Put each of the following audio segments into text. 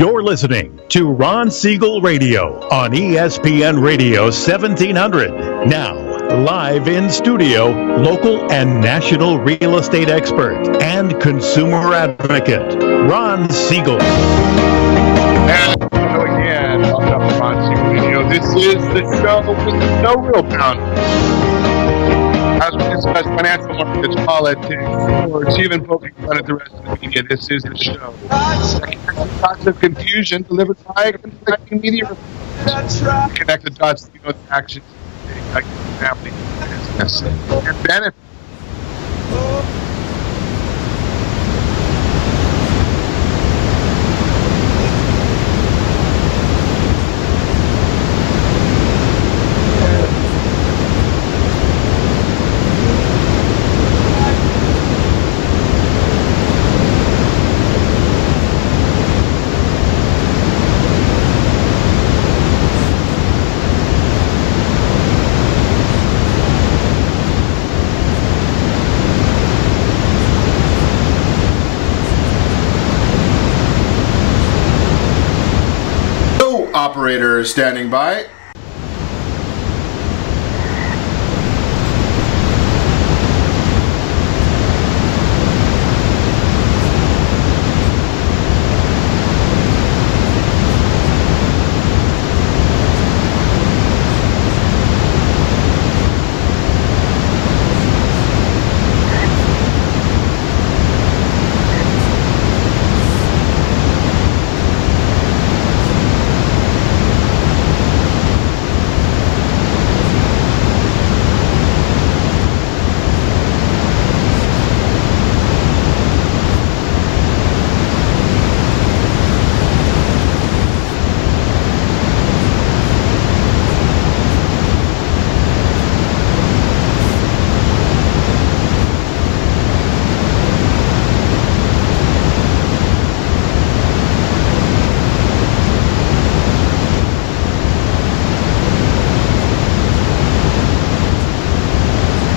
You're listening to Ron Siegel Radio on ESPN Radio 1700. Now, live in studio, local and national real estate expert and consumer advocate, Ron Siegel. And again, welcome to Ron Siegel Radio. This is the show with no real boundaries. As we discuss financial markets, politics, sports, even poking fun at the rest of the media, this is the show. Lots of confusion delivered by conflicting media. That's right. Connect the dots to know the actions like family, business, and benefits. Operator standing by.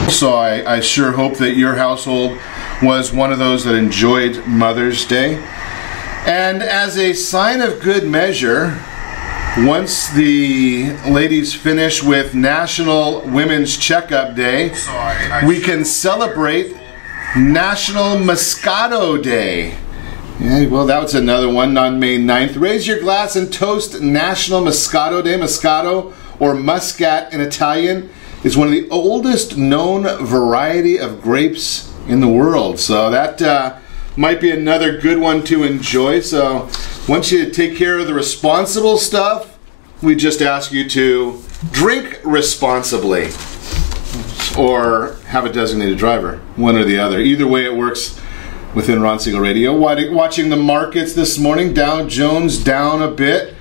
So I sure hope that your household was one of those that enjoyed Mother's Day. And as a sign of good measure, once the ladies finish with National Women's Checkup Day, we can celebrate National Moscato Day. Yeah, well, that was another one on May 9th. Raise your glass and toast National Moscato Day. Moscato, or muscat in Italian, is one of the oldest known variety of grapes in the world. So that might be another good one to enjoy. So once you take care of the responsible stuff, we just ask you to drink responsibly or have a designated driver, one or the other. Either way it works within Ron Siegel Radio. Watching the markets this morning, Dow Jones down a bit,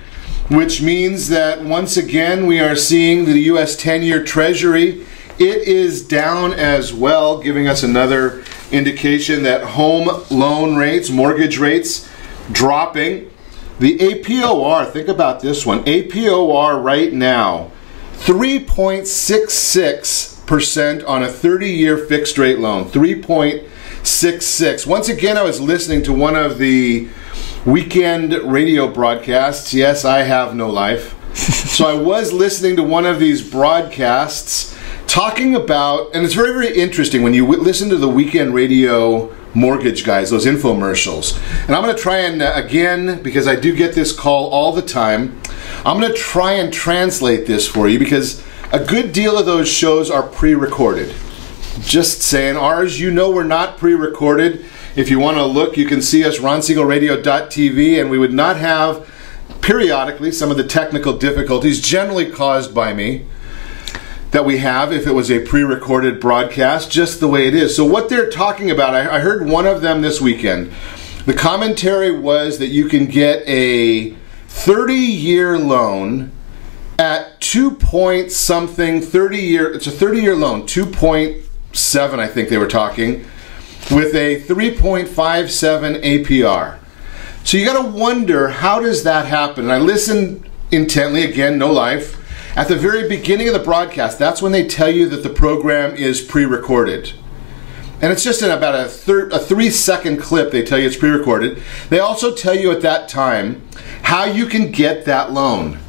which means that once again we are seeing the U.S. 10-year Treasury. It is down as well, giving us another indication that home loan rates, mortgage rates, dropping. The APOR, think about this one. APOR right now, 3.66% on a 30-year fixed rate loan. 3.66. Once again, I was listening to one of the weekend radio broadcasts. Yes, I have no life. So I was listening to one of these broadcasts talking about, and it's very, very interesting when you listen to the weekend radio mortgage guys, those infomercials. And I'm going to try and, again, because I do get this call all the time, I'm going to try and translate this for you because a good deal of those shows are pre-recorded. Just saying, ours, you know, we're not pre-recorded. If you want to look, you can see us, ronsiegelradio.tv, and we would not have, periodically, some of the technical difficulties, generally caused by me, that we have if it was a pre-recorded broadcast, just the way it is. So what they're talking about, I heard one of them this weekend. The commentary was that you can get a 30-year loan at 2 something, 30-year, it's a 30-year loan, 2.7 I think they were talking, with a 3.57 APR. So you got to wonder, how does that happen? And I listened intently, again, no life. At the very beginning of the broadcast, that's when they tell you that the program is pre-recorded. And it's just in about a 3-second clip they tell you it's pre-recorded. They also tell you at that time how you can get that loan.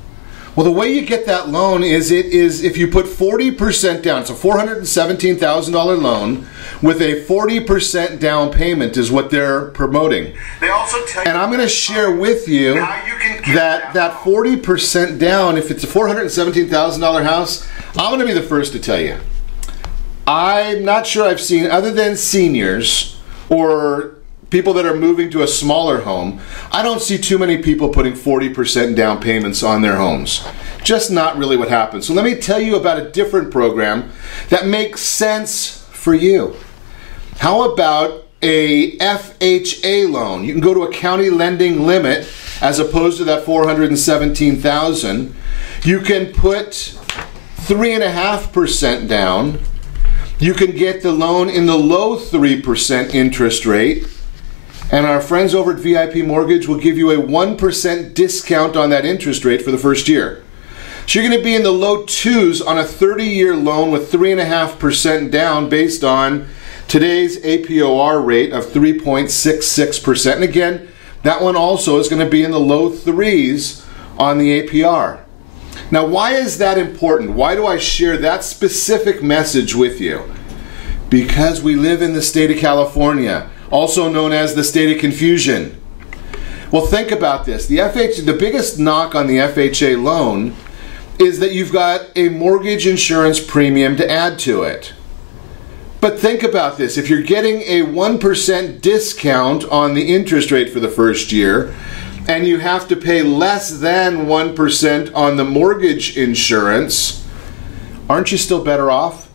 Well, the way you get that loan is if you put 40% down. It's a $417,000 loan with a 40% down payment is what they're promoting. They also tell you, and I'm going to share with you that 40% down, if it's a $417,000 house, I'm going to be the first to tell you. I'm not sure I've seen, other than seniors or people that are moving to a smaller home, I don't see too many people putting 40% down payments on their homes. Just not really what happens. So let me tell you about a different program that makes sense for you. How about a FHA loan? You can go to a county lending limit as opposed to that $417,000. You can put 3.5% down. You can get the loan in the low 3% interest rate. And our friends over at VIP Mortgage will give you a 1% discount on that interest rate for the first year. So you're going to be in the low 2s on a 30-year loan with 3.5% down based on today's APOR rate of 3.66%. And again, that one also is going to be in the low 3s on the APR. Now, why is that important? Why do I share that specific message with you? Because we live in the state of California, also known as the state of confusion. Well, think about this. The biggest knock on the FHA loan is that you've got a mortgage insurance premium to add to it. But think about this. If you're getting a 1% discount on the interest rate for the first year, and you have to pay less than 1% on the mortgage insurance, aren't you still better off?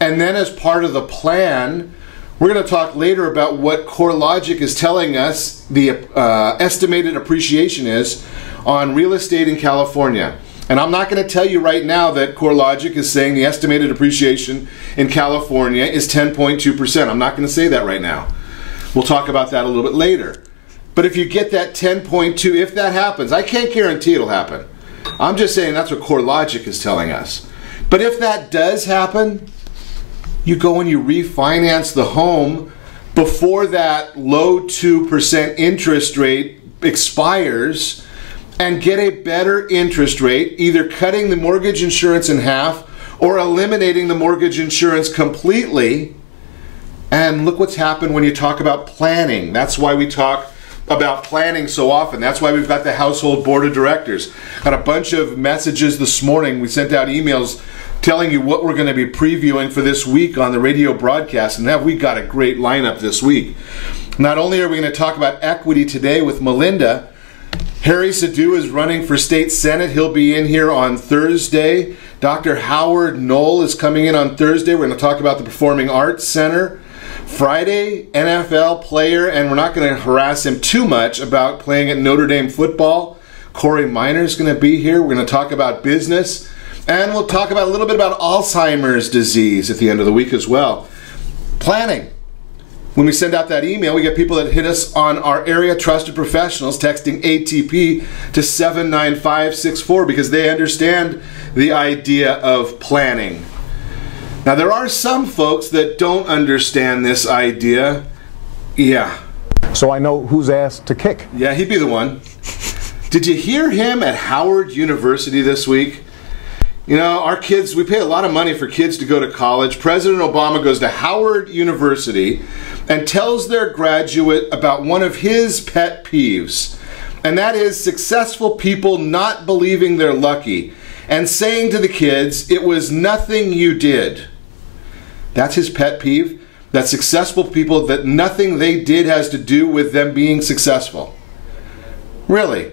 And then as part of the plan, we're going to talk later about what CoreLogic is telling us the estimated appreciation is on real estate in California. And I'm not going to tell you right now that CoreLogic is saying the estimated appreciation in California is 10.2%. I'm not going to say that right now. We'll talk about that a little bit later. But if you get that 10.2, if that happens, I can't guarantee it'll happen. I'm just saying that's what CoreLogic is telling us. But if that does happen, you go and you refinance the home before that low 2% interest rate expires and get a better interest rate, either cutting the mortgage insurance in half or eliminating the mortgage insurance completely. And look what's happened when you talk about planning. That's why we talk about planning so often. That's why we've got the household board of directors. Got a bunch of messages this morning. We sent out emails telling you what we're going to be previewing for this week on the radio broadcast, and we got a great lineup this week. Not only are we going to talk about equity today with Melinda, Harry Sadu is running for state senate. He'll be in here on Thursday. Dr. Howard Knoll is coming in on Thursday. We're going to talk about the Performing Arts Center. Friday, NFL player, and we're not going to harass him too much about playing at Notre Dame football. Corey Miner's going to be here. We're going to talk about business. And we'll talk about a little bit about Alzheimer's disease at the end of the week as well. Planning. When we send out that email, we get people that hit us on our area trusted professionals texting ATP to 79564 because they understand the idea of planning. Now, there are some folks that don't understand this idea. Yeah. So I know whose ass to kick. Yeah, he'd be the one. Did you hear him at Howard University this week? You know, our kids, we pay a lot of money for kids to go to college. President Obama goes to Howard University and tells their graduate about one of his pet peeves. And that is successful people not believing they're lucky and saying to the kids, it was nothing you did. That's his pet peeve. That successful people, that nothing they did has to do with them being successful. Really?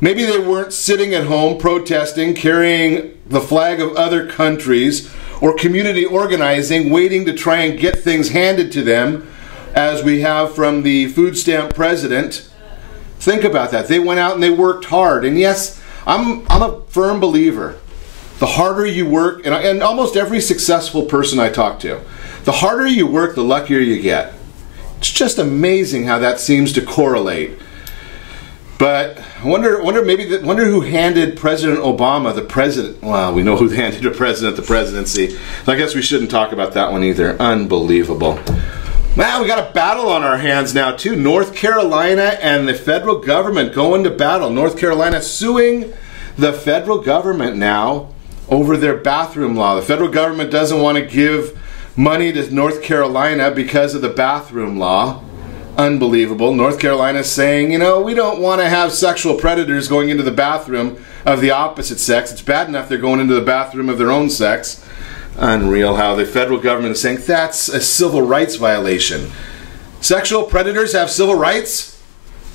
Maybe they weren't sitting at home protesting, carrying the flag of other countries, or community organizing, waiting to try and get things handed to them, as we have from the food stamp president. Think about that. They went out and they worked hard. And yes, I'm a firm believer. The harder you work, and almost every successful person I talk to, the harder you work, the luckier you get. It's just amazing how that seems to correlate. But I wonder who handed President Obama the president. Well, we know who handed the president the presidency. So I guess we shouldn't talk about that one either. Unbelievable. Wow, we got a battle on our hands now, too. North Carolina and the federal government going to battle. North Carolina suing the federal government now over their bathroom law. The federal government doesn't want to give money to North Carolina because of the bathroom law. Unbelievable. North Carolina is saying, you know, we don't want to have sexual predators going into the bathroom of the opposite sex. It's bad enough they're going into the bathroom of their own sex. Unreal how the federal government is saying that's a civil rights violation. Sexual predators have civil rights?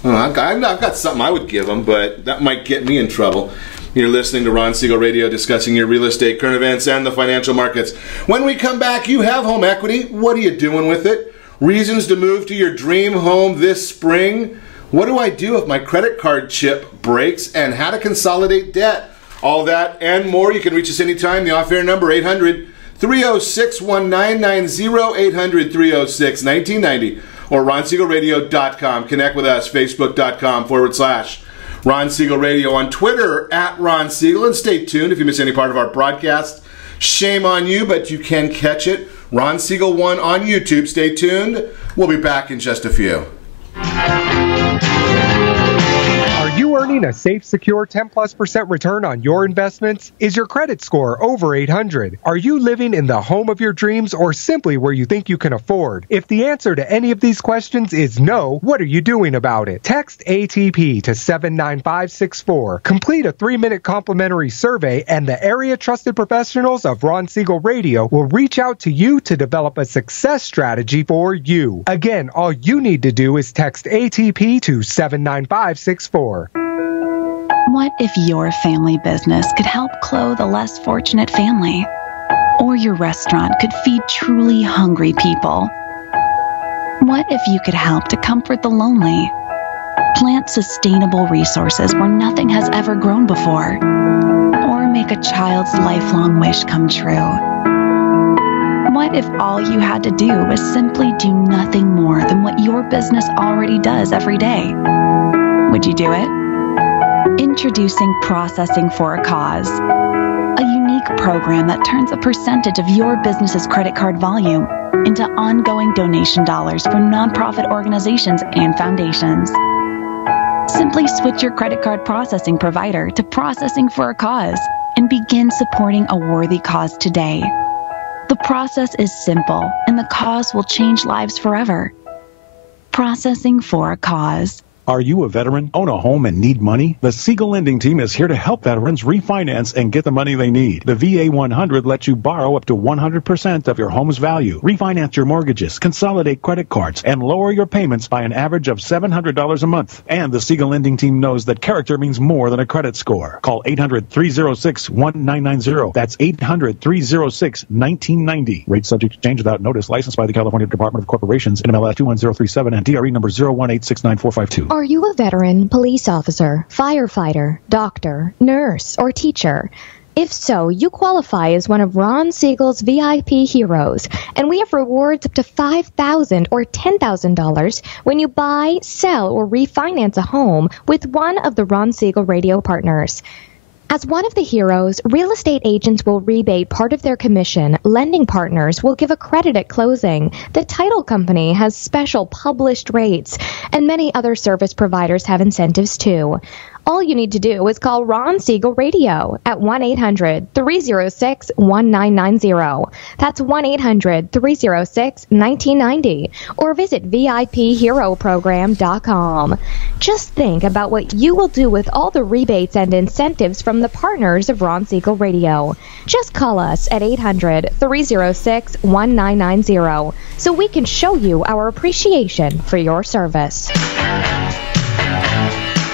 Oh, I've got something I would give them, but that might get me in trouble. You're listening to Ron Siegel Radio, discussing your real estate, current events, and the financial markets. When we come back, you have home equity. What are you doing with it? Reasons to move to your dream home this spring? What do I do if my credit card chip breaks? And how to consolidate debt? All that and more. You can reach us anytime. The off-air number, 800-306-1990, 800-306-1990, or RonSiegelRadio.com. Connect with us, Facebook.com/Ron Siegel Radio, on Twitter @Ron Siegel, and stay tuned if you miss any part of our broadcast. Shame on you, but you can catch it. Ron Siegel 1 on YouTube. Stay tuned. We'll be back in just a few. Are you earning a safe, secure 10+% return on your investments? Is your credit score over 800? Are you living in the home of your dreams or simply where you think you can afford? If the answer to any of these questions is no, what are you doing about it? Text ATP to 79564. Complete a 3-minute complimentary survey, and the area trusted professionals of Ron Siegel Radio will reach out to you to develop a success strategy for you. Again, all you need to do is text ATP to 79564. What if your family business could help clothe a less fortunate family? Or your restaurant could feed truly hungry people? What if you could help to comfort the lonely? Plant sustainable resources where nothing has ever grown before? Or make a child's lifelong wish come true? What if all you had to do was simply do nothing more than what your business already does every day? Would you do it? Introducing Processing for a Cause, a unique program that turns a percentage of your business's credit card volume into ongoing donation dollars for nonprofit organizations and foundations. Simply switch your credit card processing provider to Processing for a Cause and begin supporting a worthy cause today. The process is simple, and the cause will change lives forever. Processing for a Cause. Are you a veteran, own a home, and need money? The Siegel Lending Team is here to help veterans refinance and get the money they need. The VA 100 lets you borrow up to 100% of your home's value, refinance your mortgages, consolidate credit cards, and lower your payments by an average of $700 a month. And the Siegel Lending Team knows that character means more than a credit score. Call 800-306-1990. That's 800-306-1990. Rate subject to change without notice. Licensed by the California Department of Corporations, NMLS 21037, and DRE number 018694452. Are you a veteran, police officer, firefighter, doctor, nurse, or teacher? If so, you qualify as one of Ron Siegel's VIP heroes, and we have rewards up to $5,000 or $10,000 when you buy, sell, or refinance a home with one of the Ron Siegel Radio partners. As one of the heroes, real estate agents will rebate part of their commission, lending partners will give a credit at closing, the title company has special published rates, and many other service providers have incentives too. All you need to do is call Ron Siegel Radio at 1-800-306-1990. That's 1-800-306-1990. Or visit VIPHeroProgram.com. Just think about what you will do with all the rebates and incentives from the partners of Ron Siegel Radio. Just call us at 800-306-1990 so we can show you our appreciation for your service.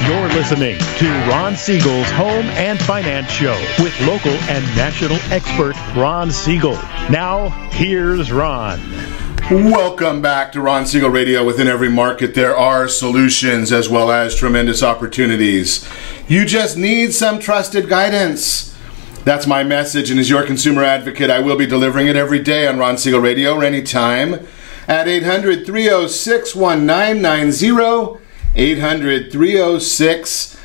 You're listening to Ron Siegel's Home and Finance Show with local and national expert Ron Siegel. Now, here's Ron. Welcome back to Ron Siegel Radio. Within every market, there are solutions as well as tremendous opportunities. You just need some trusted guidance. That's my message, and as your consumer advocate, I will be delivering it every day on Ron Siegel Radio or anytime at 800-306-1990. 800-306-1990.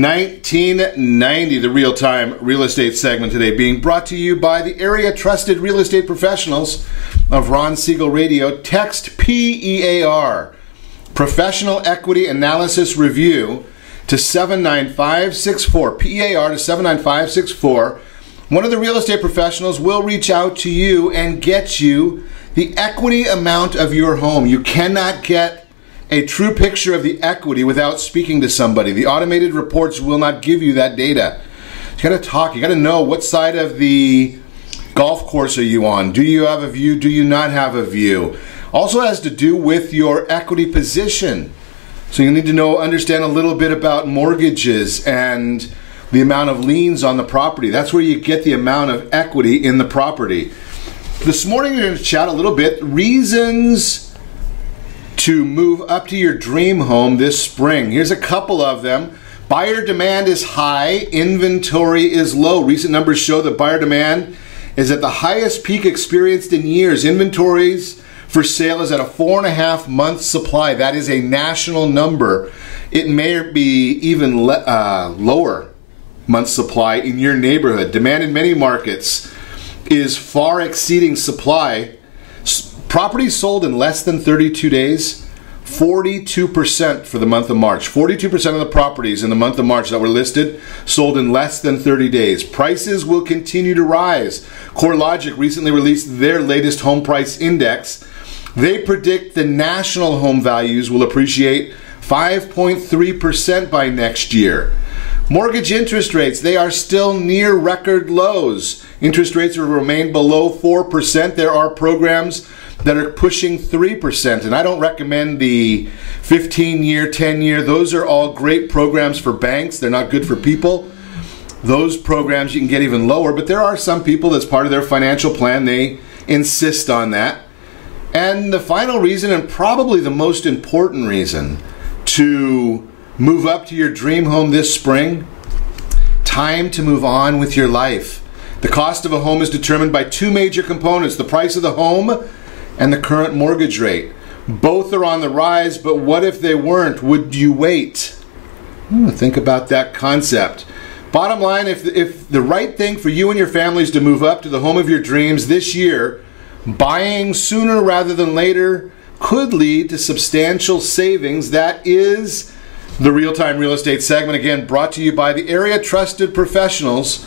1990, the real-time real estate segment today being brought to you by the area trusted real estate professionals of Ron Siegel Radio. Text PEAR, Professional Equity Analysis Review, to 79564. PEAR to 79564. One of the real estate professionals will reach out to you and get you the equity amount of your home. You cannot get a true picture of the equity without speaking to somebody. The automated reports will not give you that data. You got to talk. You got to know what side of the golf course are you on. Do you have a view? Do you not have a view? Also has to do with your equity position. So you need to understand a little bit about mortgages and the amount of liens on the property. That's where you get the amount of equity in the property. This morning we're going to chat a little bit reasons to move up to your dream home this spring. Here's a couple of them. Buyer demand is high, inventory is low. Recent numbers show that buyer demand is at the highest peak experienced in years. Inventories for sale is at a 4.5 month supply. That is a national number. It may be even lower month supply in your neighborhood. Demand in many markets is far exceeding supply. Properties sold in less than 32 days, 42% for the month of March. 42% of the properties in the month of March that were listed sold in less than 30 days. Prices will continue to rise. CoreLogic recently released their latest home price index. They predict the national home values will appreciate 5.3% by next year. Mortgage interest rates, they are still near record lows. Interest rates will remain below 4%. There are programs that are pushing 3%, and I don't recommend the 15-year, 10-year. Those are all great programs for banks. They're not good for people. Those programs you can get even lower, but there are some people that's part of their financial plan. They insist on that. And the final reason, and probably the most important reason to move up to your dream home this spring, time to move on with your life. The cost of a home is determined by two major components, the price of the home and the current mortgage rate. Both are on the rise, but what if they weren't? Would you wait? Think about that concept. Bottom line, if the right thing for you and your family is to move up to the home of your dreams this year, buying sooner rather than later could lead to substantial savings. That is the real-time real estate segment, again, brought to you by the area trusted professionals,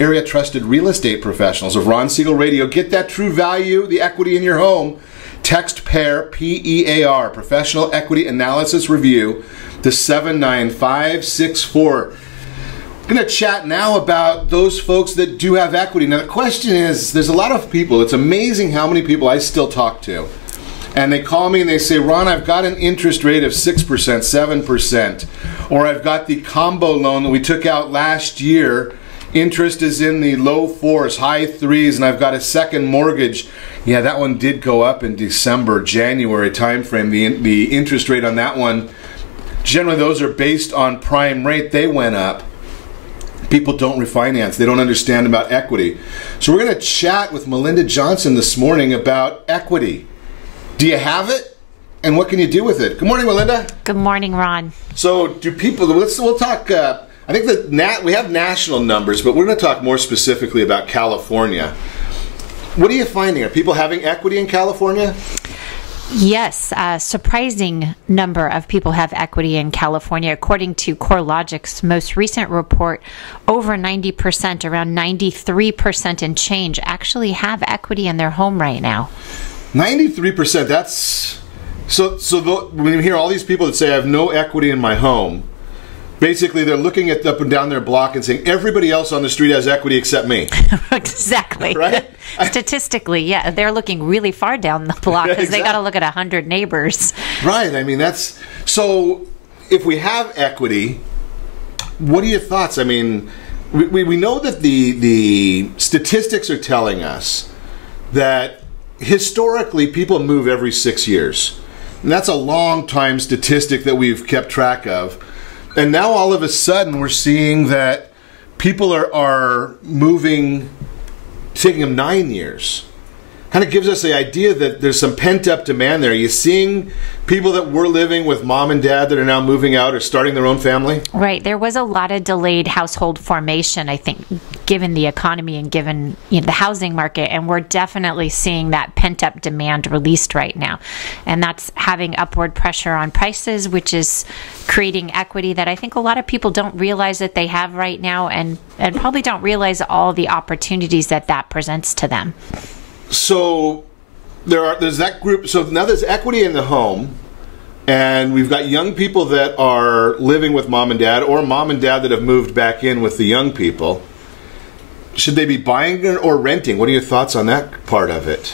area trusted real estate professionals of Ron Siegel Radio. Get that true value, the equity in your home. Text PEAR, PEAR, Professional Equity Analysis Review, to 79564. I'm going to chat now about those folks that do have equity. Now the question is, there's a lot of people, it's amazing how many people I still talk to. And they call me and they say, Ron, I've got an interest rate of 6%, 7%. Or I've got the combo loan that we took out last year. Interest is in the low 4s, high 3s, and I've got a second mortgage. Yeah, that one did go up in December, January timeframe. The interest rate on that one, generally those are based on prime rate. They went up. People don't refinance. They don't understand about equity. So we're going to chat with Melinda Johnson this morning about equity. Do you have it? And what can you do with it? Good morning, Melinda. Good morning, Ron. So do people, we'll talk, I think that we have national numbers, but we're going to talk more specifically about California. What are you finding? Are people having equity in California? Yes, a surprising number of people have equity in California. According to CoreLogic's most recent report, over 90%, around 93% and change, actually have equity in their home right now. 93%, that's... So when you hear all these people that say, I have no equity in my home, basically they're looking at up and down their block and saying, everybody else on the street has equity except me. Exactly. Right? Statistically, yeah, they're looking really far down the block because they got to look at 100 neighbors. Right. I mean, that's... So if we have equity, what are your thoughts? I mean, we know that the statistics are telling us that historically people move every 6 years. And that's a long time statistic that we've kept track of. And now all of a sudden we're seeing that people are moving, taking them 9 years. kind of gives us the idea that there's some pent-up demand there. Are you seeing people that were living with mom and dad that are now moving out or starting their own family? Right. There was a lot of delayed household formation, I think, given the economy and given the housing market. And we're definitely seeing that pent-up demand released right now. And that's having upward pressure on prices, which is creating equity that I think a lot of people don't realize that they have right now, and probably don't realize all the opportunities that presents to them. So there's that group. So now there's equity in the home, and we've got young people that are living with mom and dad, or mom and dad that have moved back in with the young people. Should they be buying or renting? What are your thoughts on that part of it?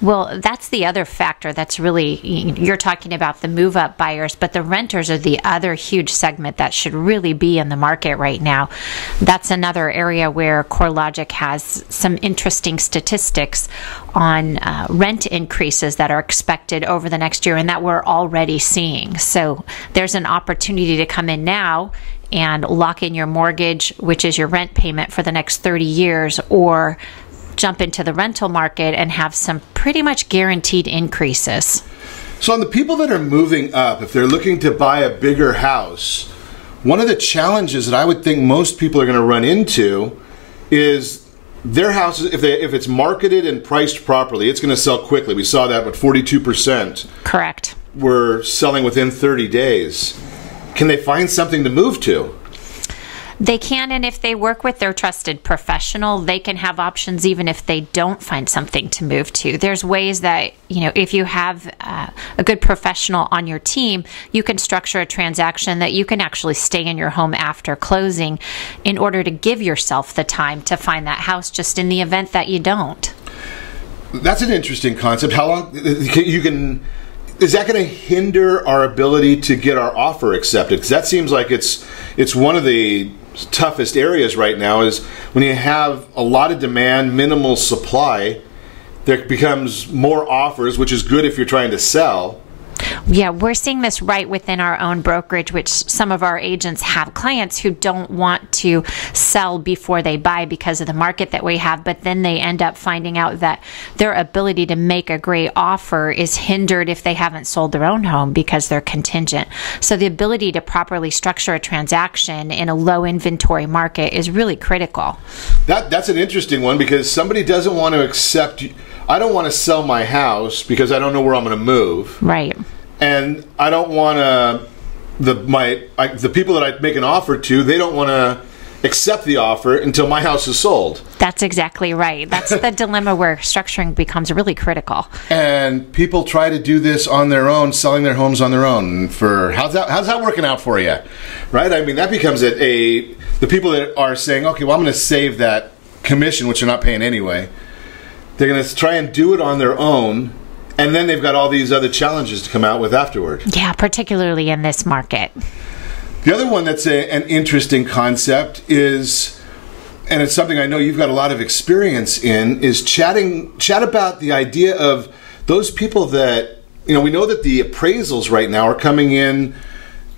Well, that's the other factor that's really, you're talking about the move-up buyers, but the renters are the other huge segment that should really be in the market right now. That's another area where CoreLogic has some interesting statistics on rent increases that are expected over the next year and that we're already seeing. So there's an opportunity to come in now and lock in your mortgage, which is your rent payment for the next 30 years, or jump into the rental market and have some pretty much guaranteed increases. So on the people that are moving up, if they're looking to buy a bigger house, one of the challenges that I would think most people are going to run into is their houses, if it's marketed and priced properly, it's going to sell quickly. We saw that with 42%. Correct. Were selling within 30 days. Can they find something to move to? They can, and if they work with their trusted professional, they can have options even if they don't find something to move to. There's ways that, if you have a good professional on your team, you can structure a transaction that you can actually stay in your home after closing in order to give yourself the time to find that house, just in the event that you don't. That's an interesting concept. How long is that going to hinder our ability to get our offer accepted? Because that seems like it's one of the toughest areas right now, is when you have a lot of demand, minimal supply, there becomes more offers, which is good if you're trying to sell. Yeah, we're seeing this right within our own brokerage, which some of our agents have clients who don't want to sell before they buy because of the market that we have, but then they end up finding out that their ability to make a great offer is hindered if they haven't sold their own home because they're contingent. So the ability to properly structure a transaction in a low inventory market is really critical. That's an interesting one, because somebody doesn't want to accept. I don't want to sell my house because I don't know where I'm going to move. Right. And I don't want to, the people that I make an offer to, they don't want to accept the offer until my house is sold. That's exactly right. That's the dilemma where structuring becomes really critical. And people try to do this on their own, selling their homes on their own. How's that working out for you? Right? I mean, that becomes the people that are saying, okay, well, I'm going to save that commission, which they're not paying anyway. They're going to try and do it on their own, and then they've got all these other challenges to come out with afterward. Yeah, particularly in this market. The other one that's an interesting concept is, and it's something I know you've got a lot of experience in, is chat about the idea of those people that, we know that the appraisals right now are coming in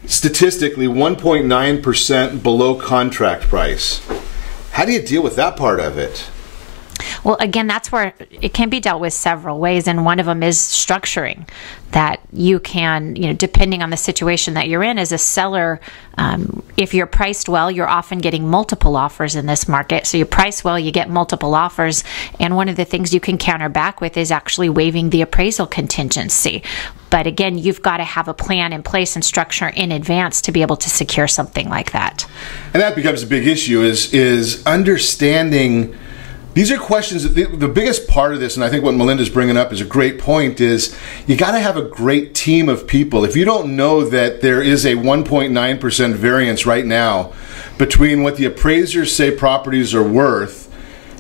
statistically 1.9% below contract price. How do you deal with that part of it? Well, again, that's where it can be dealt with several ways, and one of them is structuring. That you can, depending on the situation that you're in as a seller, if you're priced well, you're often getting multiple offers in this market. So you price well, you get multiple offers, and one of the things you can counter back with is actually waiving the appraisal contingency. But again, you've got to have a plan in place and structure in advance to be able to secure something like that. And that becomes a big issue, is understanding. These are questions, the biggest part of this, and I think what Melinda's bringing up is a great point, is you got to have a great team of people. If you don't know that there is a 1.9% variance right now between what the appraisers say properties are worth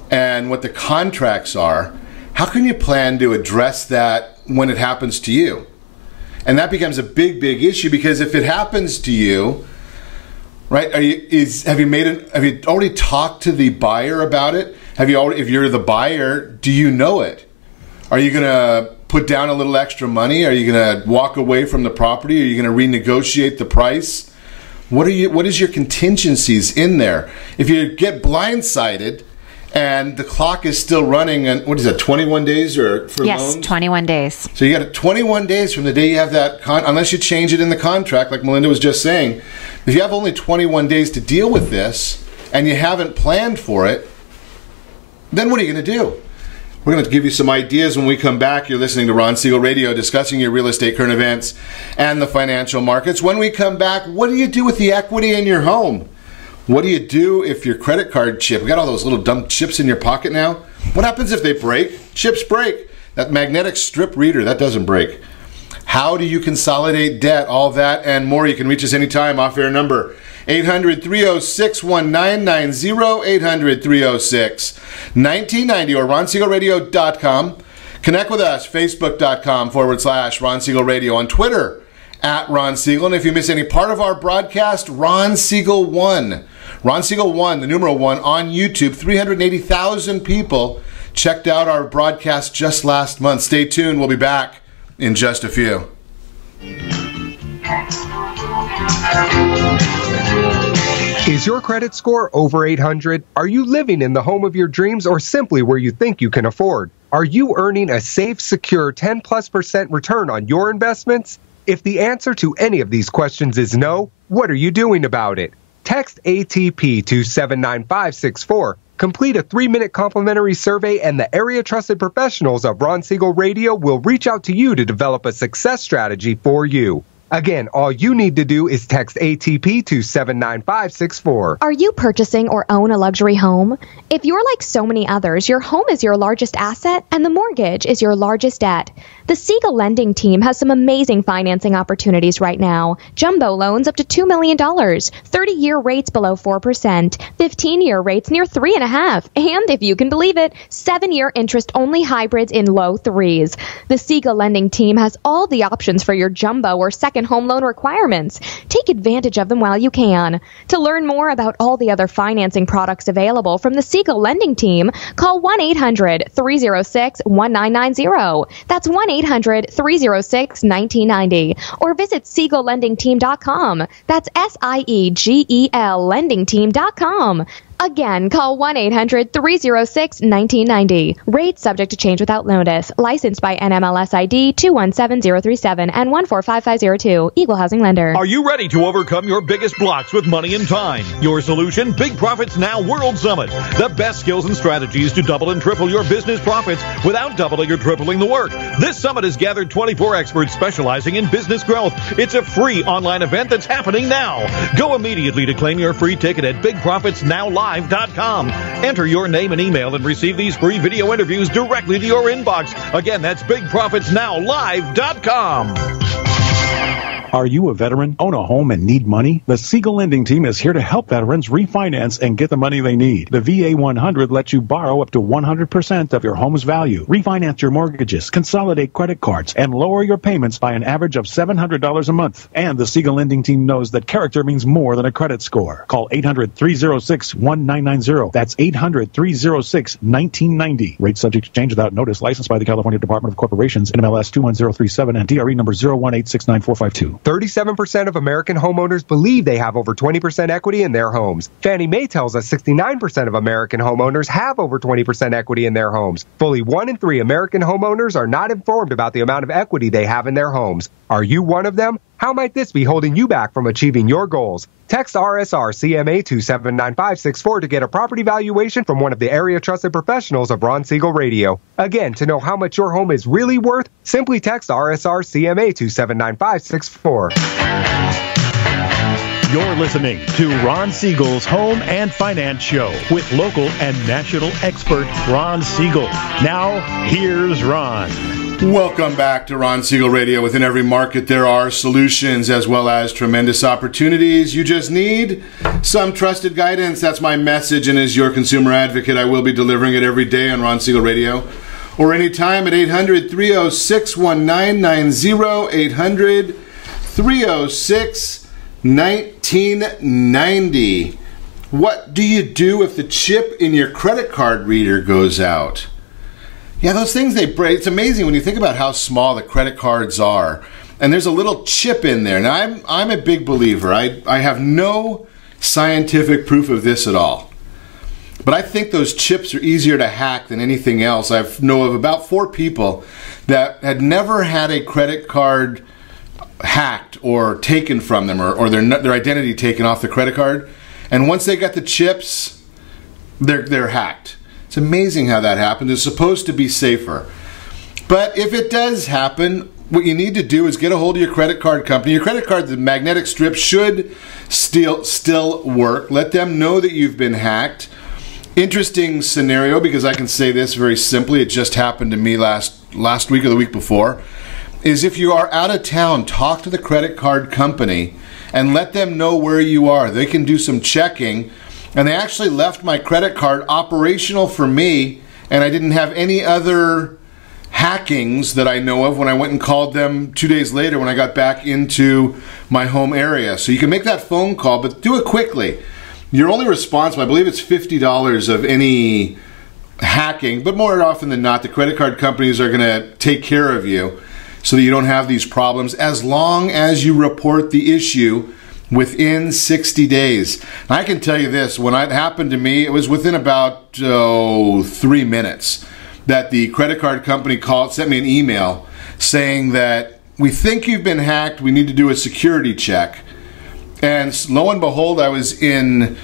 and what the contracts are, how can you plan to address that when it happens to you? And that becomes a big, big issue, because if it happens to you, right, have you already talked to the buyer about it? If you're the buyer, do you know it? Are you going to put down a little extra money? Are you going to walk away from the property? Are you going to renegotiate the price? What is your contingencies in there? If you get blindsided and the clock is still running. And what is that, 21 days or for loans? Yes, 21 days. So you got 21 days from the day you have that, unless you change it in the contract, like Melinda was just saying. If you have only 21 days to deal with this and you haven't planned for it, then what are you going to do? We're going to give you some ideas when we come back. You're listening to Ron Siegel Radio, discussing your real estate current events and the financial markets. When we come back, what do you do with the equity in your home? What do you do if your credit card chip, we got all those little dumb chips in your pocket now. What happens if they break? Chips break. That magnetic strip reader, that doesn't break. How do you consolidate debt? All that and more. You can reach us anytime. Off-air number 800-306-1990, 800-306-1990, or RonSiegelRadio.com. Connect with us, Facebook.com/Ron Siegel Radio, on Twitter @Ron Siegel. And if you miss any part of our broadcast, Ron Siegel 1. Ron Siegel 1, the numeral 1, on YouTube. 380,000 people checked out our broadcast just last month. Stay tuned. We'll be back in just a few. Is your credit score over 800? Are you living in the home of your dreams or simply where you think you can afford? Are you earning a safe, secure 10+% return on your investments? If the answer to any of these questions is no, what are you doing about it? Text ATP to 79564. Complete a 3-minute complimentary survey, and the area trusted professionals of Ron Siegel Radio will reach out to you to develop a success strategy for you. Again, all you need to do is text ATP to 79564. Are you purchasing or own a luxury home? If you're like so many others, your home is your largest asset and the mortgage is your largest debt. The Siegel lending team has some amazing financing opportunities right now. Jumbo loans up to $2 million, 30-year rates below 4%, 15-year rates near 3.5%, and if you can believe it, 7-year interest-only hybrids in low 3s. The Siegel lending team has all the options for your jumbo or second home loan requirements. Take advantage of them while you can. To learn more about all the other financing products available from the Siegel lending team, call 1-800-306-1990. That's 1-800-306-1990. Or visit SiegelLendingTeam.com. That's SIEGEL lendingteam.com. Again, call 1-800-306-1990. Rates subject to change without notice. Licensed by NMLS ID 217037 and 145502. Equal housing lender. Are you ready to overcome your biggest blocks with money and time? Your solution? Big Profits Now World Summit. The best skills and strategies to double and triple your business profits without doubling or tripling the work. This summit has gathered 24 experts specializing in business growth. It's a free online event that's happening now. Go immediately to claim your free ticket at BigProfitsNowLive.com. Enter your name and email and receive these free video interviews directly to your inbox. Again, that's BigProfitsNowLive.com. Are you a veteran, own a home, and need money? The Siegel lending team is here to help veterans refinance and get the money they need. The VA 100 lets you borrow up to 100% of your home's value, refinance your mortgages, consolidate credit cards, and lower your payments by an average of $700 a month. And the Siegel lending team knows that character means more than a credit score. Call 800-306-1990. That's 800-306-1990. Rate subject to change without notice. Licensed by the California Department of Corporations, NMLS 21037, and DRE number 018694452. 37% of American homeowners believe they have over 20% equity in their homes. Fannie Mae tells us 69% of American homeowners have over 20% equity in their homes. Fully 1 in 3 American homeowners are not informed about the amount of equity they have in their homes. Are you one of them? How might this be holding you back from achieving your goals? Text RSR CMA to 79564 to get a property valuation from one of the area trusted professionals of Ron Siegel Radio. Again, to know how much your home is really worth, simply text RSR CMA to 79564. You're listening to Ron Siegel's Home and Finance Show with local and national expert Ron Siegel. Now, here's Ron. Welcome back to Ron Siegel Radio. Within every market, there are solutions as well as tremendous opportunities. You just need some trusted guidance. That's my message, and as your consumer advocate, I will be delivering it every day on Ron Siegel Radio or anytime at 800-306-1990, 800-306-1990. What do you do if the chip in your credit card reader goes out? Yeah, those things, they break. It's amazing when you think about how small the credit cards are. And there's a little chip in there. Now, I'm a big believer. I have no scientific proof of this at all. But I think those chips are easier to hack than anything else. I know of about 4 people that had never had a credit card hacked or taken from them, or their identity taken off the credit card. And once they got the chips, they're hacked. It's amazing how that happens. It's supposed to be safer. But if it does happen, what you need to do is get a hold of your credit card company. Your credit card, the magnetic strip should still work. Let them know that you've been hacked. Interesting scenario, because I can say this very simply. It just happened to me last week or the week before. Is if you are out of town, talk to the credit card company and let them know where you are. They can do some checking. And they actually left my credit card operational for me, and I didn't have any other hackings that I know of when I went and called them 2 days later when I got back into my home area. So you can make that phone call, but do it quickly. You're only responsible, I believe it's $50 of any hacking, but more often than not, the credit card companies are going to take care of you so that you don't have these problems, as long as you report the issue within 60 days. And I can tell you this, when it happened to me, it was within about 3 minutes that the credit card company sent me an email saying that we think you've been hacked, we need to do a security check. And lo and behold, I was in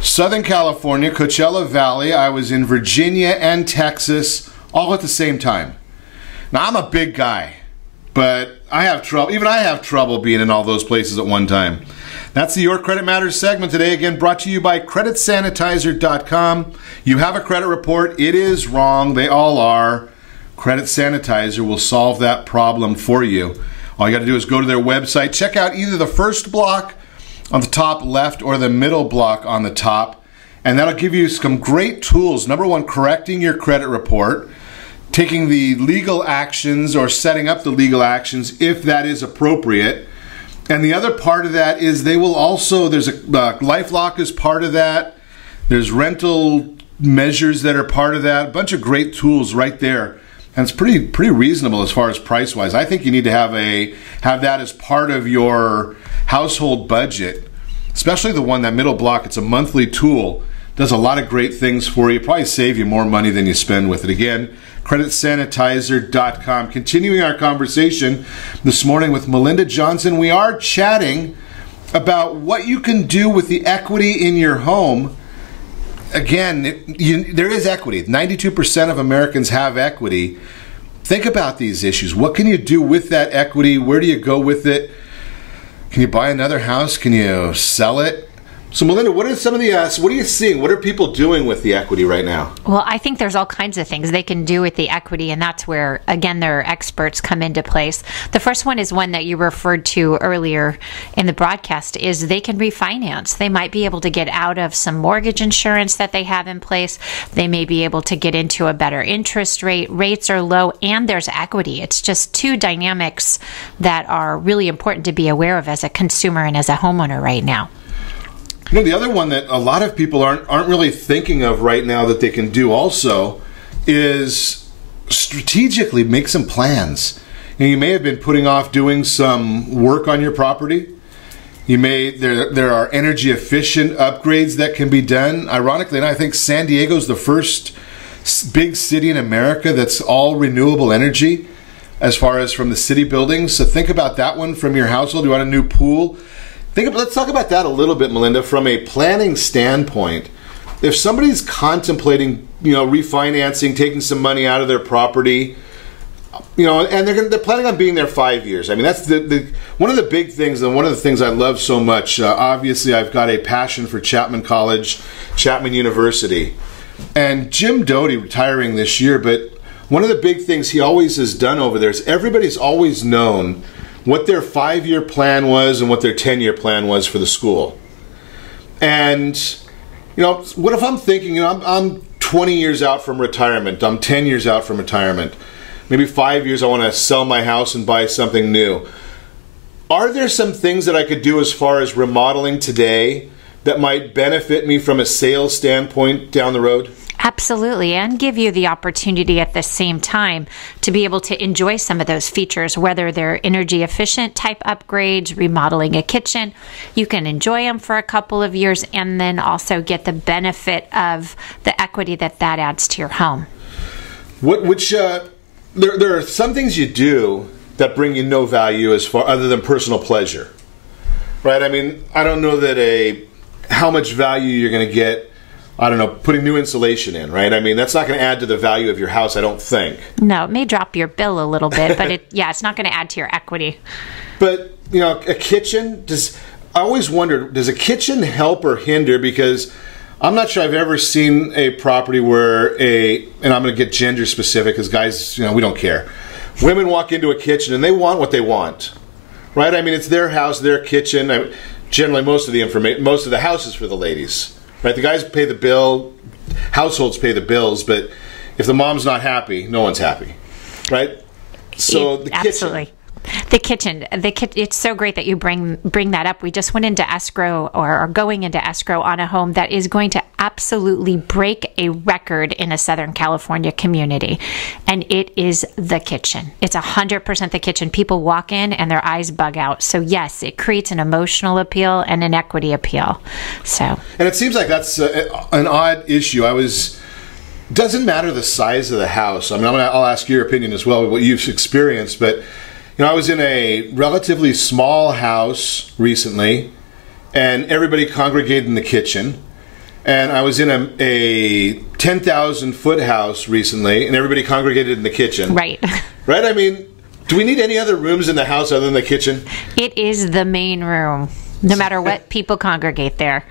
Southern California, Coachella Valley, I was in Virginia and Texas, all at the same time. Now, I'm a big guy, but I have trouble. Even I have trouble being in all those places at one time. That's the Your Credit Matters segment today. Again, brought to you by CreditSanitizer.com. You have a credit report. It is wrong. They all are. Credit Sanitizer will solve that problem for you. All you got to do is go to their website. Check out either the first block on the top left or the middle block on the top. And that'll give you some great tools. Number one, correcting your credit report, taking the legal actions or setting up the legal actions if that is appropriate. And the other part of that is they will also, there's a LifeLock is part of that. There's rental measures that are part of that. A bunch of great tools right there. And it's pretty reasonable as far as price-wise. I think you need to have that as part of your household budget, especially the one, that middle block. It's a monthly tool. Does a lot of great things for you. Probably save you more money than you spend with it. Again, CreditSanitizer.com. Continuing our conversation this morning with Melinda Johnson, we are chatting about what you can do with the equity in your home. Again, there is equity. 92% of Americans have equity. Think about these issues. What can you do with that equity? Where do you go with it? Can you buy another house? Can you sell it? So, Melinda, what are some of the, what are you seeing? What are people doing with the equity right now? Well, I think there's all kinds of things they can do with the equity, and that's where, again, their experts come into place. The first one is one that you referred to earlier in the broadcast, is they can refinance. They might be able to get out of some mortgage insurance that they have in place. They may be able to get into a better interest rate. Rates are low, and there's equity. It's just two dynamics that are really important to be aware of as a consumer and as a homeowner right now. You know, the other one that a lot of people aren't really thinking of right now that they can do also is strategically make some plans. You may have been putting off doing some work on your property. There are energy efficient upgrades that can be done. Ironically, and I think San Diego's the first big city in America that's all renewable energy as far as from the city buildings. So think about that one from your household. You want a new pool? Let's talk about that a little bit, Melinda, from a planning standpoint. If somebody's contemplating, refinancing, taking some money out of their property, and they're planning on being there 5 years. I mean, that's one of the big things, and one of the things I love so much. Obviously, I've got a passion for Chapman College, Chapman University, and Jim Doty retiring this year. But one of the big things he always has done over there is everybody's always known what their 5-year plan was and what their 10-year plan was for the school. And, what if I'm thinking, I'm 20 years out from retirement, I'm 10 years out from retirement, maybe 5 years I want to sell my house and buy something new. Are there some things that I could do as far as remodeling today that might benefit me from a sales standpoint down the road? Absolutely, and give you the opportunity at the same time to be able to enjoy some of those features, whether they're energy efficient type upgrades, remodeling a kitchen. You can enjoy them for a couple of years and then also get the benefit of the equity that adds to your home. There are some things you do that bring you no value as far other than personal pleasure, right? I mean, I don't know that how much value you're going to get. I don't know, putting new insulation in, right? I mean, that's not going to add to the value of your house, I don't think. No, it may drop your bill a little bit, but it's not going to add to your equity. But, a kitchen, I always wondered, does a kitchen help or hinder? Because I'm not sure I've ever seen a property where and I'm going to get gender specific because guys, we don't care. Women walk into a kitchen and they want what they want, right? I mean, it's their house, their kitchen. Generally, most of the house is for the ladies. Right, the guys pay the bill, households pay the bills, but if the mom's not happy, no one's happy, right? So the kitchen. Absolutely. The kitchen, it's so great that you bring that up. We just went into escrow or are going into escrow on a home that is going to absolutely break a record in a Southern California community. And it is the kitchen. It's 100% the kitchen. People walk in and their eyes bug out. So yes, it creates an emotional appeal and an equity appeal. And it seems like that's an odd issue. Doesn't matter the size of the house. I mean, I'll ask your opinion as well, what you've experienced, but I was in a relatively small house recently, and everybody congregated in the kitchen. And I was in a 10,000-foot house recently, and everybody congregated in the kitchen. Right. Right? I mean, do we need any other rooms in the house other than the kitchen? It is the main room, no matter what people congregate there.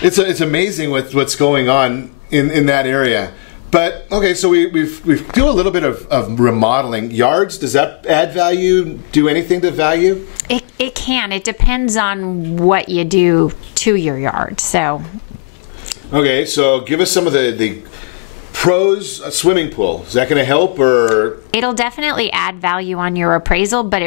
It's amazing what's going on in that area. But, okay, so we do a little bit of remodeling. Yards, does that add value, do anything to value? It can. It depends on what you do to your yard. So, okay, so give us some of the pros. A swimming pool, is that going to help? Or it'll definitely add value on your appraisal, but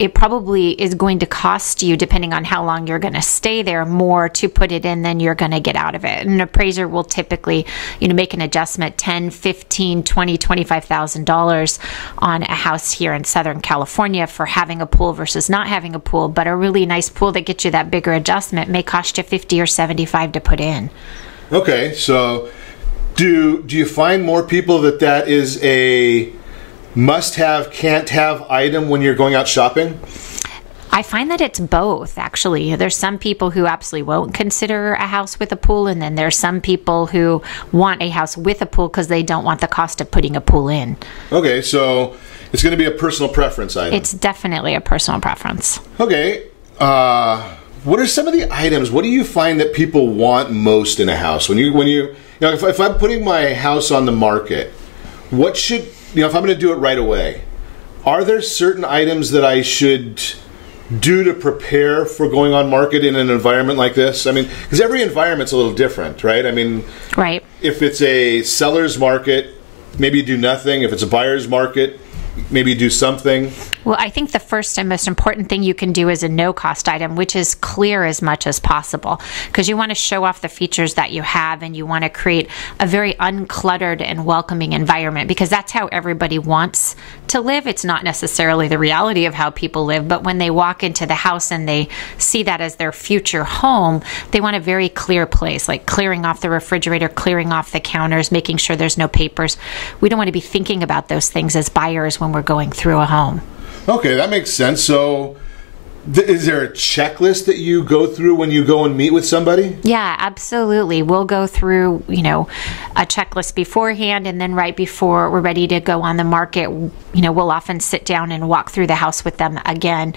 it probably is going to cost you, depending on how long you're going to stay there, more to put it in than you're going to get out of it. An appraiser will typically, make an adjustment $10,000, $15,000, $20,000, $25,000 on a house here in Southern California for having a pool versus not having a pool. But a really nice pool that gets you that bigger adjustment may cost you $50,000 or $75,000 to put in. Okay, so do you find more people that is a must-have, can't-have item when you're going out shopping? I find that it's both, actually. There's some people who absolutely won't consider a house with a pool, and then there's some people who want a house with a pool because they don't want the cost of putting a pool in. Okay, so it's going to be a personal preference item. It's definitely a personal preference. Okay. What are some of the items? What do you find that people want most in a house? If I'm putting my house on the market, what should... if I'm going to do it right away, are there certain items that I should do to prepare for going on market in an environment like this? I mean, because every environment's a little different, right? I mean, right. If it's a seller's market, maybe you do nothing. If it's a buyer's market, maybe you do something. Well, I think the first and most important thing you can do is a no-cost item, which is clear as much as possible, because you want to show off the features that you have, and you want to create a very uncluttered and welcoming environment, because that's how everybody wants to live. It's not necessarily the reality of how people live, but when they walk into the house and they see that as their future home, they want a very clear place, like clearing off the refrigerator, clearing off the counters, making sure there's no papers. We don't want to be thinking about those things as buyers when we're going through a home. Okay, that makes sense. So is there a checklist that you go through when you go and meet with somebody? Yeah, absolutely. We'll go through, a checklist beforehand, and then right before we're ready to go on the market, we'll often sit down and walk through the house with them again,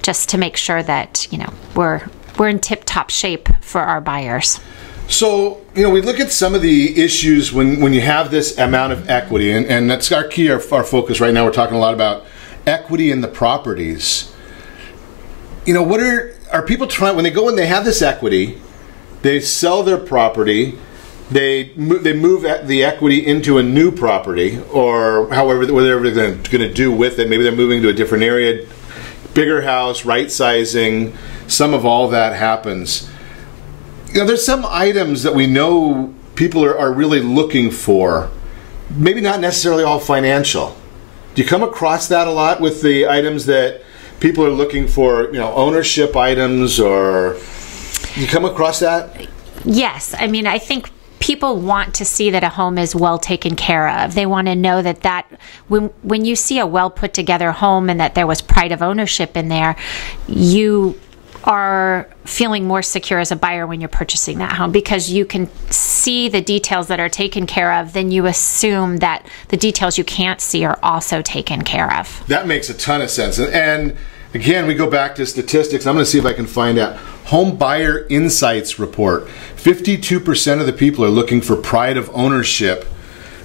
just to make sure that, we're in tip-top shape for our buyers. So, we look at some of the issues when you have this amount of equity, and that's our key, our focus right now. We're talking a lot about equity in the properties. What are people trying, when they go and they have this equity, they sell their property, they move the equity into a new property, or whatever they're going to do with it. Maybe they're moving to a different area, bigger house, right sizing, some of all that happens. There's some items that we know people are really looking for? Maybe not necessarily all financial. Do you come across that a lot with the items that people are looking for, ownership items, or do you come across that? Yes. I mean, I think people want to see that a home is well taken care of. They want to know that when you see a well put together home and that there was pride of ownership in there, you are feeling more secure as a buyer when you're purchasing that home, because you can see the details that are taken care of. Then you assume that the details you can't see are also taken care of. That makes a ton of sense. And again, we go back to statistics. I'm going to see if I can find out. Home Buyer Insights report. 52% of the people are looking for pride of ownership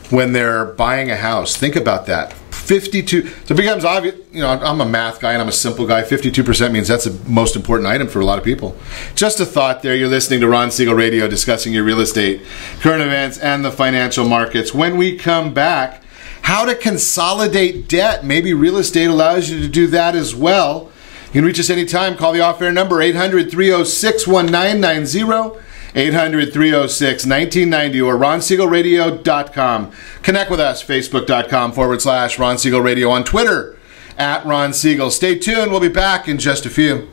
when they're buying a house. Think about that. 52. So it becomes obvious. I'm a math guy and I'm a simple guy. 52% means that's the most important item for a lot of people. Just a thought there. You're listening to Ron Siegel Radio, discussing your real estate, current events, and the financial markets. When we come back, how to consolidate debt. Maybe real estate allows you to do that as well. You can reach us anytime. Call the off-air number, 800-306-1990. 800-306-1990 or ronsiegelradio.com. Connect with us, facebook.com/Ron Siegel Radio, on Twitter @Ron Siegel. Stay tuned. We'll be back in just a few.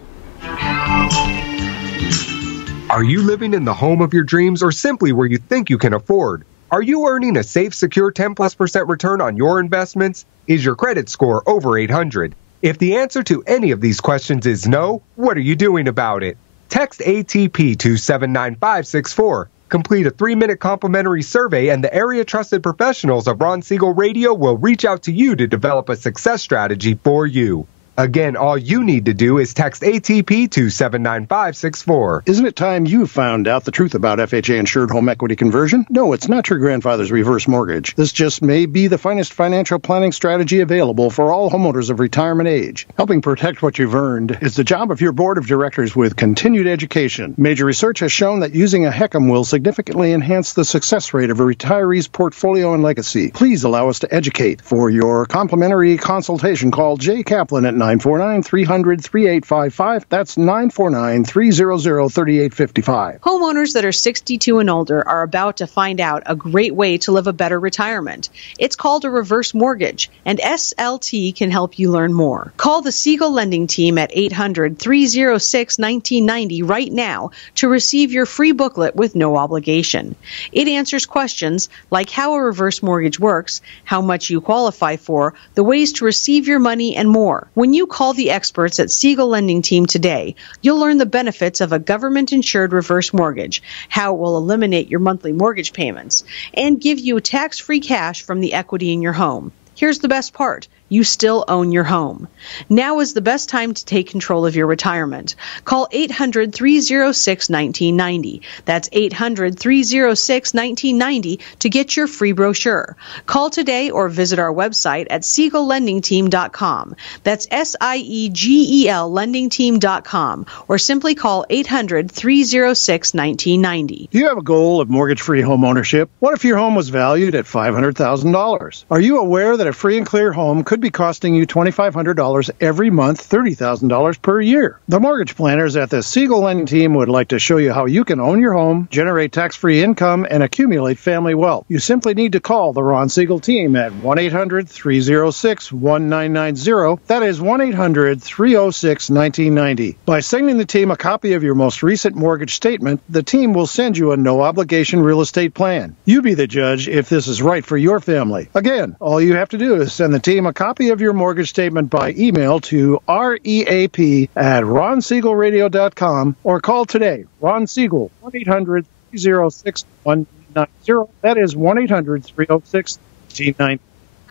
Are you living in the home of your dreams, or simply where you think you can afford? Are you earning a safe, secure 10+% return on your investments? Is your credit score over 800? If the answer to any of these questions is no, what are you doing about it? Text ATP to 79564. Complete a 3-minute complimentary survey, and the area trusted professionals of Ron Siegel Radio will reach out to you to develop a success strategy for you. Again, all you need to do is text ATP to 79564. Isn't it time you found out the truth about FHA-insured home equity conversion? No, it's not your grandfather's reverse mortgage. This just may be the finest financial planning strategy available for all homeowners of retirement age. Helping protect what you've earned is the job of your board of directors with continued education. Major research has shown that using a HECM will significantly enhance the success rate of a retiree's portfolio and legacy. Please allow us to educate. For your complimentary consultation, call Jay Kaplan at 949-300-3855. That's 949-300-3855. Homeowners that are 62 and older are about to find out a great way to live a better retirement. It's called a reverse mortgage, and SLT can help you learn more. Call the Siegel Lending Team at 800-306-1990 right now to receive your free booklet with no obligation. It answers questions like how a reverse mortgage works, how much you qualify for, the ways to receive your money, and more. When you call the experts at Siegel Lending Team today, you'll learn the benefits of a government-insured reverse mortgage, how it will eliminate your monthly mortgage payments, and give you tax-free cash from the equity in your home. Here's the best part. You still own your home. Now is the best time to take control of your retirement. Call 800-306-1990. That's 800-306-1990 to get your free brochure. Call today or visit our website at SiegelLendingTeam.com. That's SIEGEL LendingTeam.com, or simply call 800-306-1990. Do you have a goal of mortgage-free home ownership? What if your home was valued at $500,000? Are you aware that a free and clear home could be costing you $2,500 every month, $30,000 per year? The mortgage planners at the Siegel Lending Team would like to show you how you can own your home, generate tax-free income, and accumulate family wealth. You simply need to call the Ron Siegel Team at 1-800-306-1990. That is 1-800-306-1990. By sending the team a copy of your most recent mortgage statement, the team will send you a no-obligation real estate plan. You be the judge if this is right for your family. Again, all you have to do is send the team a copy of your mortgage statement by email to reap@ronsiegelradio.com or call today. Ron Siegel, 1-800-306-1990. That is 1-800-306-1990.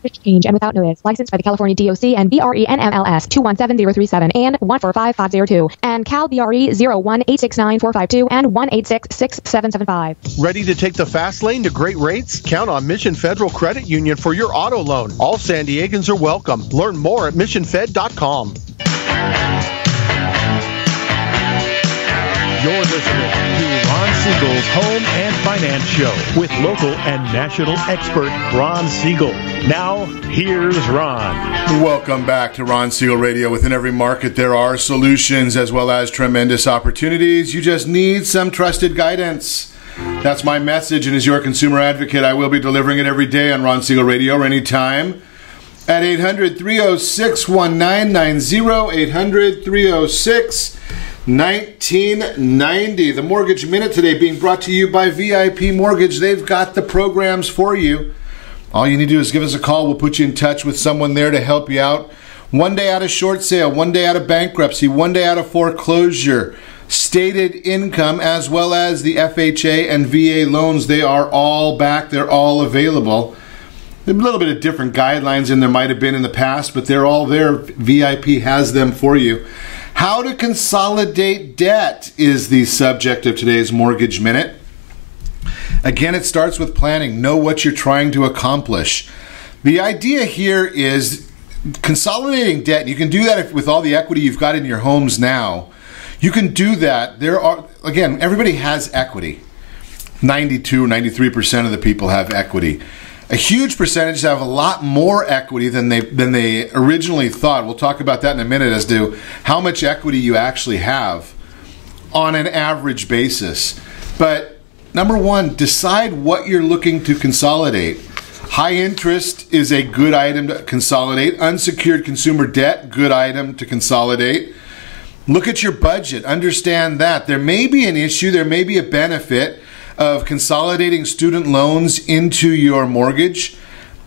Exchange and without notice. Licensed by the California DOC and BRE NMLS 217037 and 145502 and Cal BRE 0186945 and 1866775. Ready to take the fast lane to great rates? Count on Mission Federal Credit Union for your auto loan. All San Diegans are welcome. Learn more at missionfed.com. You're listening to Ron Siegel's Home and Finance Show with local and national expert Ron Siegel. Now, here's Ron. Welcome back to Ron Siegel Radio. Within every market, there are solutions as well as tremendous opportunities. You just need some trusted guidance. That's my message, and as your consumer advocate, I will be delivering it every day on Ron Siegel Radio or anytime at 800-306-1990, 800-306-1990. The Mortgage Minute today being brought to you by VIP Mortgage. They've got the programs for you. All you need to do is give us a call. We'll put you in touch with someone there to help you out. 1 day out of short sale, 1 day out of bankruptcy, 1 day out of foreclosure, stated income, as well as the FHA and VA loans. They are all back. They're all available. There are a little bit of different guidelines than there might have been in the past, but they're all there. VIP has them for you. How to consolidate debt is the subject of today's Mortgage Minute. Again, it starts with planning. Know what you're trying to accomplish. The idea here is consolidating debt. You can do that with all the equity you've got in your homes now. You can do that. Again, everybody has equity. 92, 93% of the people have equity. A huge percentage have a lot more equity than they originally thought. We'll talk about that in a minute as to how much equity you actually have on an average basis. But number one, decide what you're looking to consolidate. High interest is a good item to consolidate. Unsecured consumer debt, good item to consolidate. Look at your budget. Understand that. There may be an issue, there may be a benefit of consolidating student loans into your mortgage.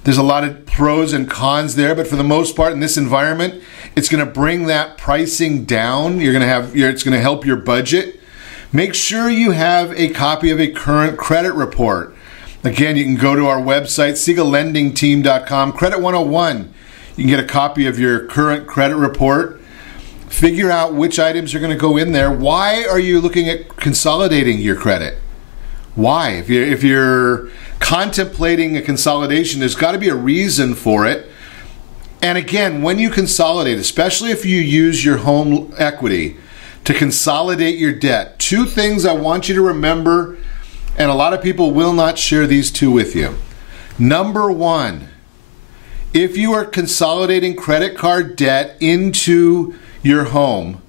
There's a lot of pros and cons there, but for the most part in this environment, it's going to bring that pricing down. It's going to help your budget. Make sure you have a copy of a current credit report. Again, you can go to our website, SiegelLendingTeam.com, Credit 101. You can get a copy of your current credit report. Figure out which items are going to go in there. Why are you looking at consolidating your credit? Why? If you're contemplating a consolidation, there's got to be a reason for it. And again, when you consolidate, especially if you use your home equity to consolidate your debt, two things I want you to remember, and a lot of people will not share these two with you. Number one, if you are consolidating credit card debt into your home,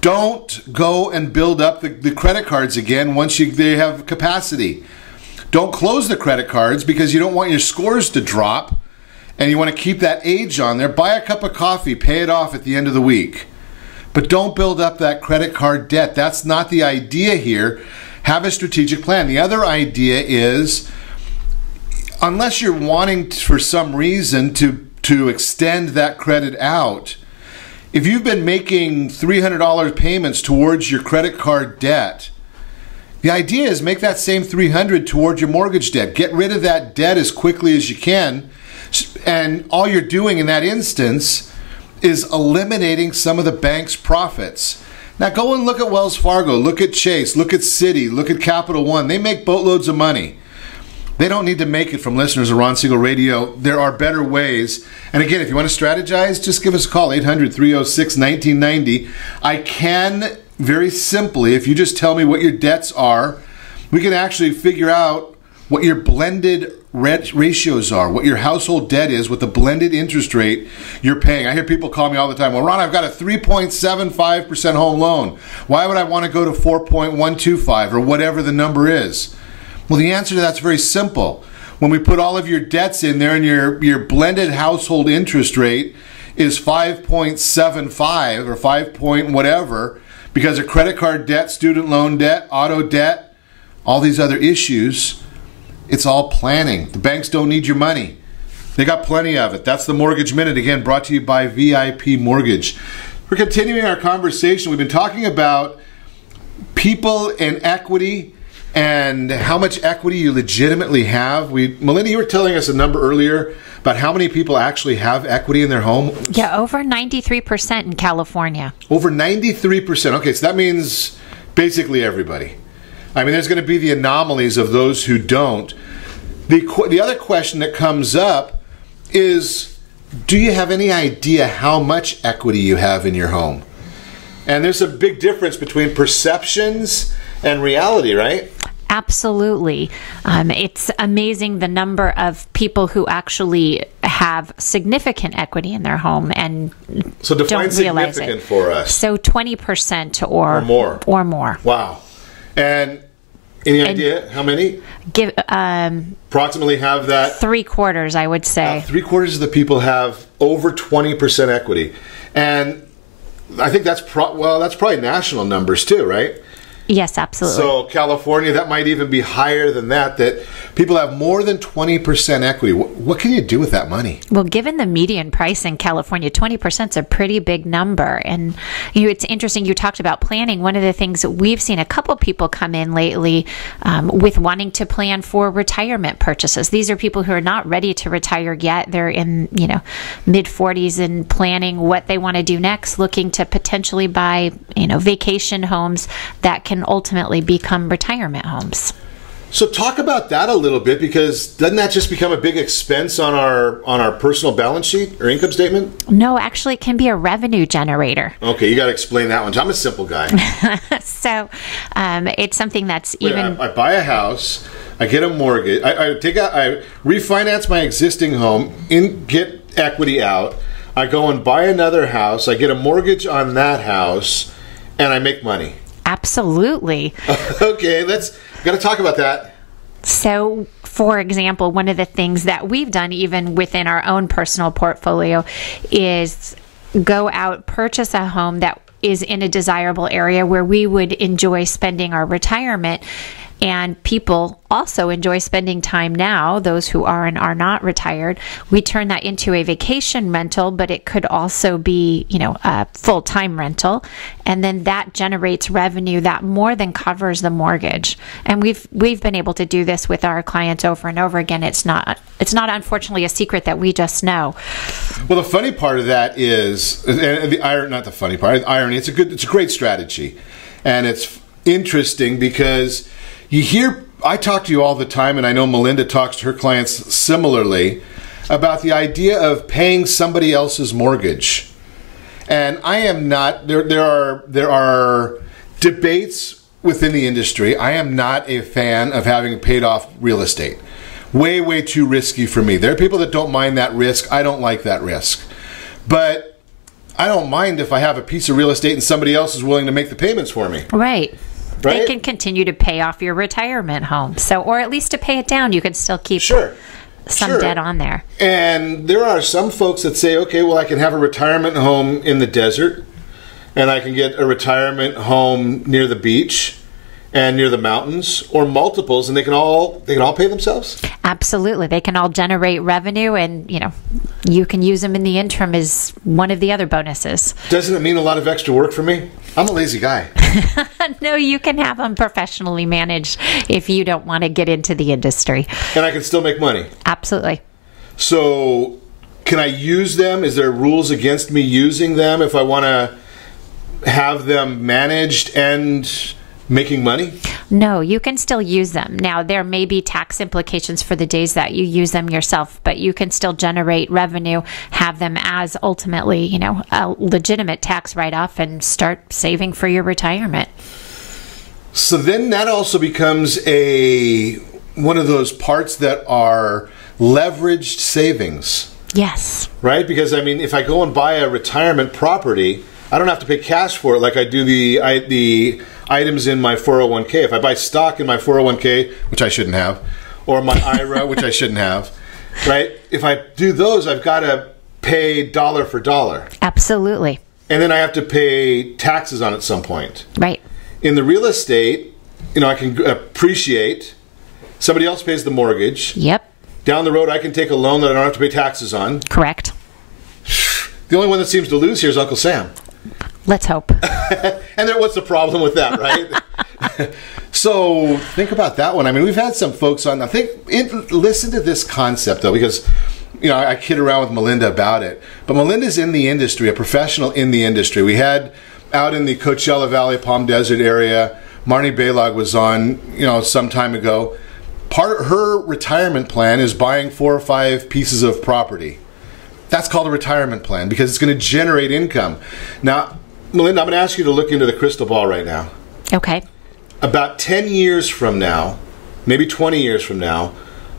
don't go and build up the credit cards again once they have capacity. Don't close the credit cards because you don't want your scores to drop and you want to keep that age on there. Buy a cup of coffee, pay it off at the end of the week. But don't build up that credit card debt. That's not the idea here. Have a strategic plan. The other idea is, unless you're wanting for some reason to extend that credit out, if you've been making $300 payments towards your credit card debt, the idea is make that same $300 towards your mortgage debt. Get rid of that debt as quickly as you can. And all you're doing in that instance is eliminating some of the bank's profits. Now go and look at Wells Fargo, look at Chase, look at Citi, look at Capital One. They make boatloads of money. They don't need to make it from listeners of Ron Siegel Radio. There are better ways. And again, if you want to strategize, just give us a call, 800-306-1990. I can, very simply, if you just tell me what your debts are, we can actually figure out what your blended ratios are, what your household debt is, what the blended interest rate you're paying. I hear people call me all the time, well, Ron, I've got a 3.75% home loan. Why would I want to go to 4.125 or whatever the number is? Well, the answer to that's very simple. When we put all of your debts in there and your blended household interest rate is 5.75 or 5 point whatever, because of credit card debt, student loan debt, auto debt, all these other issues, it's all planning. The banks don't need your money. They got plenty of it. That's the Mortgage Minute, again, brought to you by VIP Mortgage. We're continuing our conversation. We've been talking about people and equity and how much equity you legitimately have. Melinda, you were telling us a number earlier about how many people actually have equity in their home. Yeah, over 93% in California. Over 93%. Okay, so that means basically everybody. I mean, there's going to be the anomalies of those who don't. The other question that comes up is, do you have any idea how much equity you have in your home? And there's a big difference between perceptions and reality, right? Absolutely. It's amazing the number of people who actually have significant equity in their home and so define don't realize significant it. For us. So 20% or more. Wow. And Any idea how many? Approximately have that? 3/4, I would say. 3/4 of the people have over 20% equity. And I think that's probably national numbers too, right? Yes, absolutely. So California, that might even be higher than that people have more than 20% equity. What can you do with that money? Well, given the median price in California, 20% is a pretty big number. And it's interesting, you talked about planning. One of the things that we've seen a couple people come in lately with wanting to plan for retirement purchases. These are people who are not ready to retire yet. They're in, mid-40s and planning what they want to do next, looking to potentially buy, vacation homes that can ultimately become retirement homes. So talk about that a little bit, because doesn't that just become a big expense on our personal balance sheet or income statement? No, actually it can be a revenue generator. Okay, you got to explain that one. I'm a simple guy. So it's something that's I buy a house, I get a mortgage, I refinance my existing home, get equity out, I go and buy another house, I get a mortgage on that house, and I make money. Absolutely. Okay, got to talk about that. So, for example, one of the things that we've done even within our own personal portfolio is go out, purchase a home that is in a desirable area where we would enjoy spending our retirement. And people also enjoy spending time now, those who are and are not retired. We turn that into a vacation rental, but it could also be, a full-time rental. And then that generates revenue that more than covers the mortgage. And we've been able to do this with our clients over and over again. It's not unfortunately a secret that we just know. Well, the funny part of that is, and the irony, not the funny part, the irony, it's a great strategy. And it's interesting because I talk to you all the time, and I know Melinda talks to her clients similarly about the idea of paying somebody else's mortgage. And I am not, there are debates within the industry. I am not a fan of having paid off real estate. Way, way too risky for me. There are people that don't mind that risk. I don't like that risk. But I don't mind if I have a piece of real estate and somebody else is willing to make the payments for me. Right. Right? They can continue to pay off your retirement home. So, or at least to pay it down, you can still keep some debt on there. And there are some folks that say, okay, well, I can have a retirement home in the desert, and I can get a retirement home near the beach and near the mountains, or multiples, and they can all pay themselves? Absolutely. They can all generate revenue, and you can use them in the interim as one of the other bonuses. Doesn't it mean a lot of extra work for me? I'm a lazy guy. No, you can have them professionally managed if you don't want to get into the industry. And I can still make money? Absolutely. So can I use them? Is there rules against me using them if I want to have them managed and making money? No, you can still use them. Now, there may be tax implications for the days that you use them yourself, but you can still generate revenue, have them as ultimately, a legitimate tax write-off, and start saving for your retirement. So then that also becomes one of those parts that are leveraged savings. Yes. Right? Because, if I go and buy a retirement property, I don't have to pay cash for it like I do the items in my 401k. If I buy stock in my 401k, which I shouldn't have, or my IRA, which I shouldn't have, right? If I do those, I've got to pay dollar for dollar. Absolutely. And then I have to pay taxes on it at some point. Right. In the real estate, I can appreciate. Somebody else pays the mortgage. Yep. Down the road, I can take a loan that I don't have to pay taxes on. Correct. The only one that seems to lose here is Uncle Sam. Let's hope. And then what's the problem with that, right? So think about that one. We've had some folks on. Listen to this concept, though, because I kid around with Melinda about it. But Melinda's in the industry, a professional in the industry. We had out in the Coachella Valley, Palm Desert area, Marnie Baylog was on, some time ago. Part of her retirement plan is buying 4 or 5 pieces of property. That's called a retirement plan because it's going to generate income. Now, Melinda, I'm going to ask you to look into the crystal ball right now. Okay. About 10 years from now, maybe 20 years from now,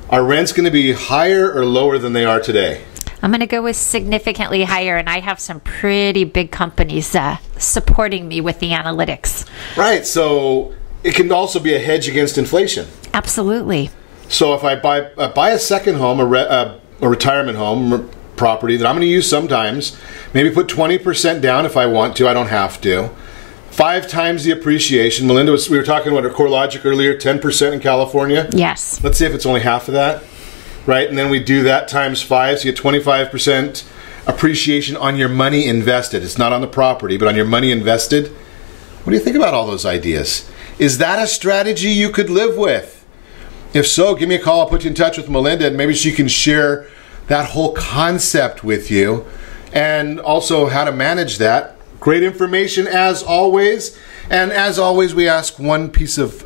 are rents going to be higher or lower than they are today? I'm going to go with significantly higher, and I have some pretty big companies supporting me with the analytics. Right. So it can also be a hedge against inflation. Absolutely. So if I buy a second home, a retirement home property that I'm going to use sometimes, maybe put 20% down if I want to. I don't have to. 5 times the appreciation. Melinda, we were talking about CoreLogic earlier, 10% in California. Yes. Let's see if it's only half of that, right? And then we do that times 5, so you get 25% appreciation on your money invested. It's not on the property, but on your money invested. What do you think about all those ideas? Is that a strategy you could live with? If so, give me a call. I'll put you in touch with Melinda, and maybe she can share that whole concept with you and also how to manage that. Great information as always. And as always, we ask one piece of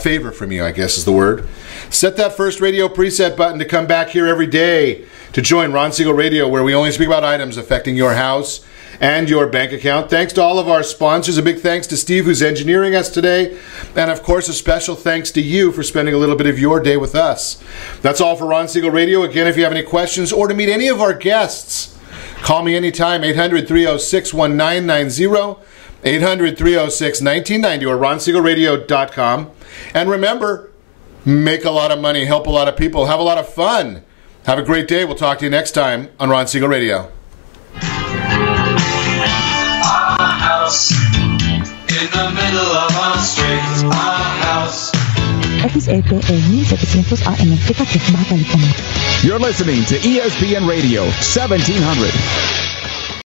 favor from you, I guess is the word. Set that first radio preset button to come back here every day to join Ron Siegel Radio, where we only speak about items affecting your house and your bank account. Thanks to all of our sponsors. A big thanks to Steve, who's engineering us today. And, of course, a special thanks to you for spending a little bit of your day with us. That's all for Ron Siegel Radio. Again, if you have any questions or to meet any of our guests, call me anytime, 800-306-1990, 800-306-1990, or ronsiegelradio.com. And remember, make a lot of money, help a lot of people, have a lot of fun. Have a great day. We'll talk to you next time on Ron Siegel Radio. In the middle of our street, our house. XAPA 1700 AM, Baja California. You're listening to ESPN Radio 1700.